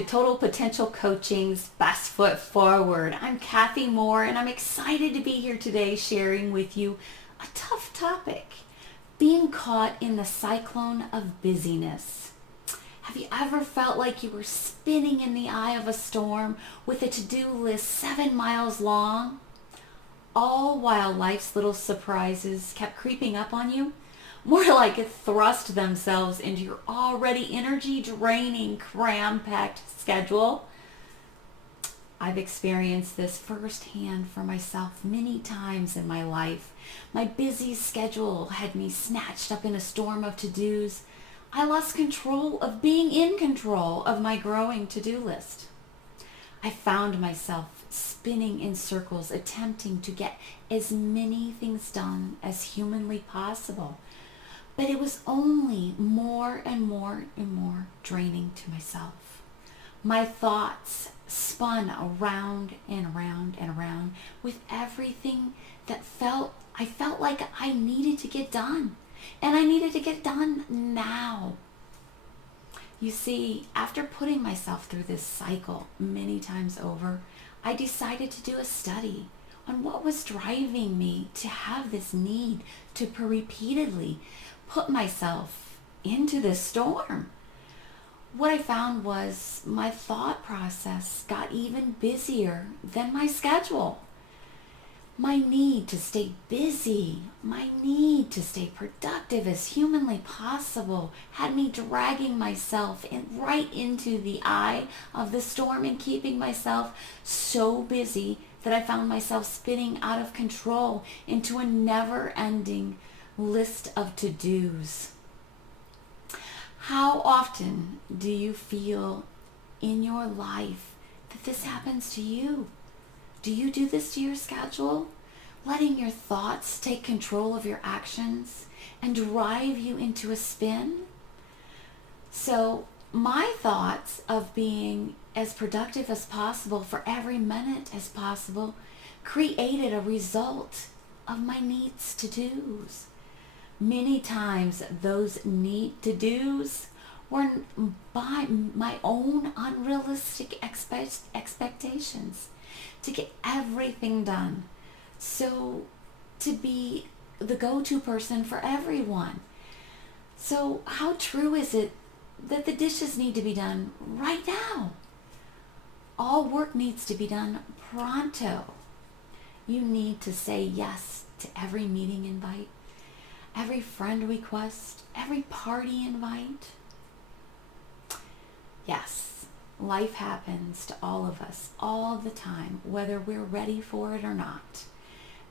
to Total Potential Coaching's Best Foot Forward. I'm Kathy Moore, and I'm excited to be here today sharing with you a tough topic, being caught in the cyclone of busyness. Have you ever felt like you were spinning in the eye of a storm with a to-do list 7 miles long, all while life's little surprises kept creeping up on you? More like it thrust themselves into your already energy-draining, cram-packed schedule. I've experienced this firsthand for myself many times in my life. My busy schedule had me snatched up in a storm of to-dos. I lost control of being in control of my growing to-do list. I found myself spinning in circles, attempting to get as many things done as humanly possible. But it was only more and more and more draining to myself. My thoughts spun around and around and around with everything that I felt like I needed to get done. And I needed to get done now. You see, after putting myself through this cycle many times over, I decided to do a study on what was driving me to have this need to repeatedly put myself into this storm. What I found was my thought process got even busier than my schedule. My need to stay busy, my need to stay productive as humanly possible had me dragging myself right into the eye of the storm and keeping myself so busy that I found myself spinning out of control into a never-ending list of to-dos. How often do you feel in your life that this happens to you? Do you do this to your schedule? Letting your thoughts take control of your actions and drive you into a spin? So my thoughts of being as productive as possible for every minute as possible created a result of my needs to do's. Many times those need to do's were by my own unrealistic expectations to get everything done. So to be the go-to person for everyone. So how true is it that the dishes need to be done right now? All work needs to be done pronto. You need to say yes to every meeting invite, every friend request, every party invite. Yes, life happens to all of us all the time, whether we're ready for it or not.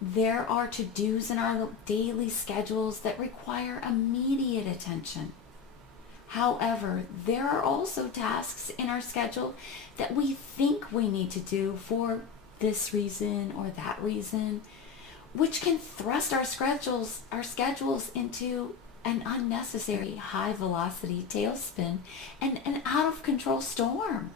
There are to-dos in our daily schedules that require immediate attention. However, there are also tasks in our schedule that we think we need to do for this reason or that reason, which can thrust our schedules into an unnecessary high-velocity tailspin and an out-of-control storm.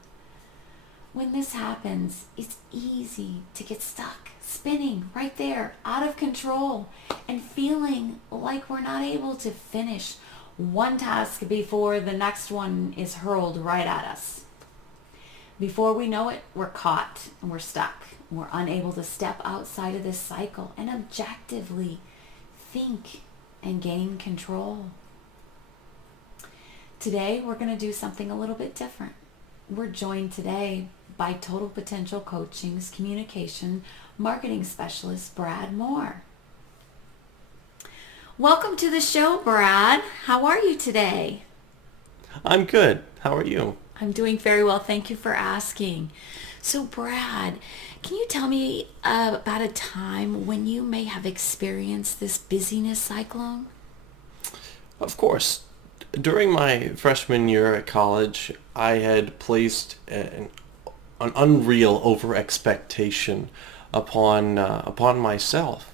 When this happens, it's easy to get stuck, spinning right there, out of control, and feeling like we're not able to finish one task before the next one is hurled right at us. Before we know it, we're caught and we're stuck. We're unable to step outside of this cycle and objectively think and gain control. Today, we're going to do something a little bit different. We're joined today by Total Potential Coaching's communication marketing specialist, Brad Moore. Welcome to the show, Brad. How are you today? I'm good. How are you? I'm doing very well. Thank you for asking. So, Brad, can you tell me about a time when you may have experienced this busyness cyclone? Of course. During my freshman year at college, I had placed an unreal over-expectation upon myself.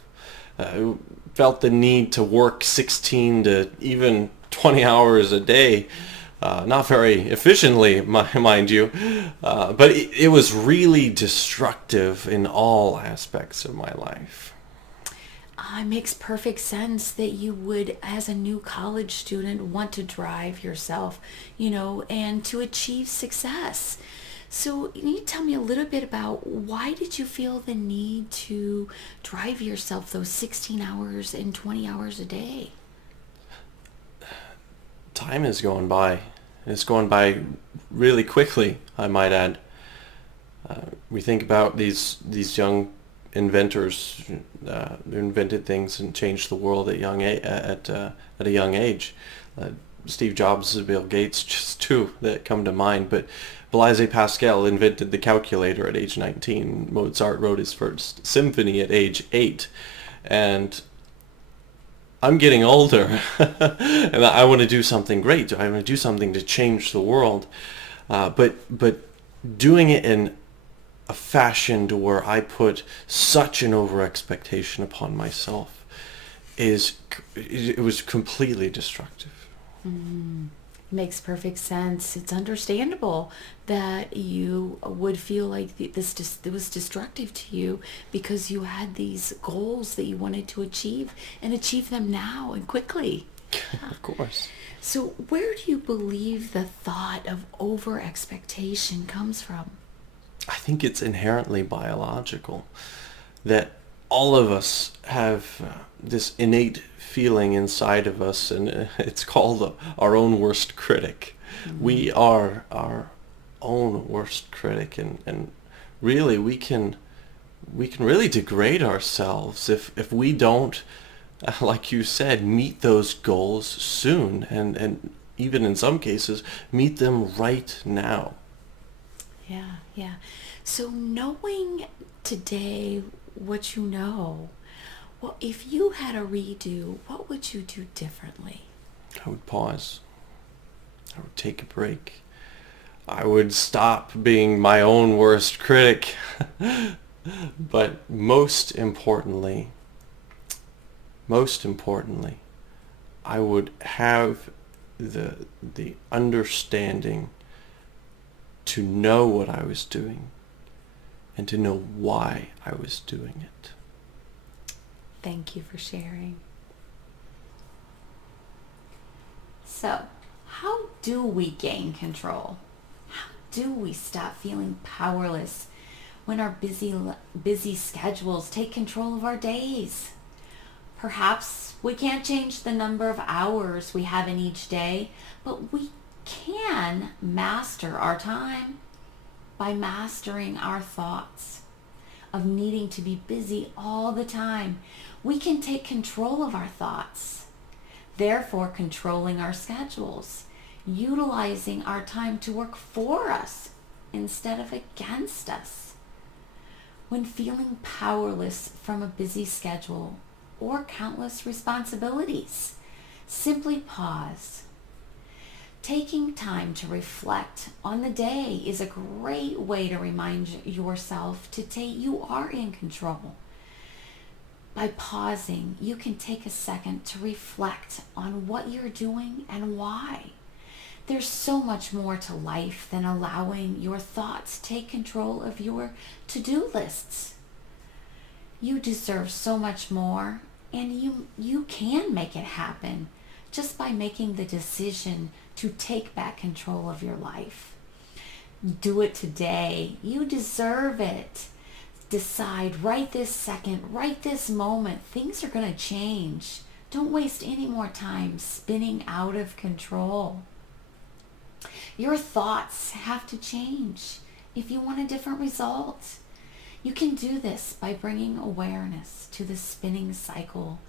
I felt the need to work 16 to even 20 hours a day, not very efficiently, mind you, but it was really destructive in all aspects of my life. It makes perfect sense that you would, as a new college student, want to drive yourself, and to achieve success. So can you tell me a little bit about why did you feel the need to drive yourself those 16 hours and 20 hours a day? Time is going by. It's going by really quickly, I might add. We think about these young inventors who invented things and changed the world at a young age. Steve Jobs and Bill Gates, just two that come to mind. But Blaise Pascal invented the calculator at age 19. Mozart wrote his first symphony at age 8. And I'm getting older, and I want to do something great. I want to do something to change the world. But doing it in a fashion to where I put such an over expectation upon myself it was completely destructive. Makes perfect sense. It's understandable that you would feel like it was destructive to you because you had these goals that you wanted to achieve and achieve them now and quickly. Of course. So where do you believe the thought of over expectation comes from? I think it's inherently biological, that all of us have this innate feeling inside of us, and it's called our own worst critic. We are our own worst critic, and really we can really degrade ourselves if we don't, like you said, meet those goals soon, and even in some cases meet them right now. Yeah. So knowing today what you know, well, if you had a redo, what would you do differently? I would pause. I would take a break. I would stop being my own worst critic. But most importantly, I would have the understanding to know what I was doing and to know why I was doing it. Thank you for sharing. So, how do we gain control? How do we stop feeling powerless when our busy schedules take control of our days? Perhaps we can't change the number of hours we have in each day, but we can master our time by mastering our thoughts of needing to be busy all the time. We can take control of our thoughts, therefore controlling our schedules, utilizing our time to work for us instead of against us. When feeling powerless from a busy schedule or countless responsibilities, simply pause. Taking time to reflect on the day is a great way to remind yourself you are in control. By pausing, you can take a second to reflect on what you're doing and why. There's so much more to life than allowing your thoughts take control of your to-do lists. You deserve so much more, and you can make it happen just by making the decision to take back control of your life. Do it today. You deserve it. Decide right this second, right this moment. Things are going to change. Don't waste any more time spinning out of control. Your thoughts have to change if you want a different result. You can do this by bringing awareness to the spinning cycle.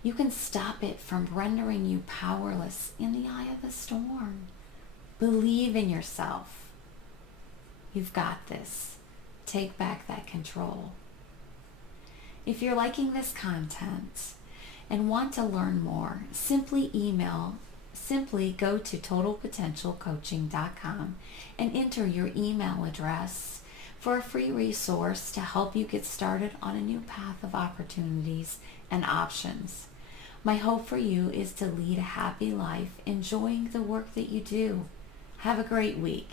You can stop it from rendering you powerless in the eye of the storm. Believe in yourself. You've got this. Take back that control. If you're liking this content and want to learn more, simply go to totalpotentialcoaching.com and enter your email address for a free resource to help you get started on a new path of opportunities and options. My hope for you is to lead a happy life, enjoying the work that you do. Have a great week.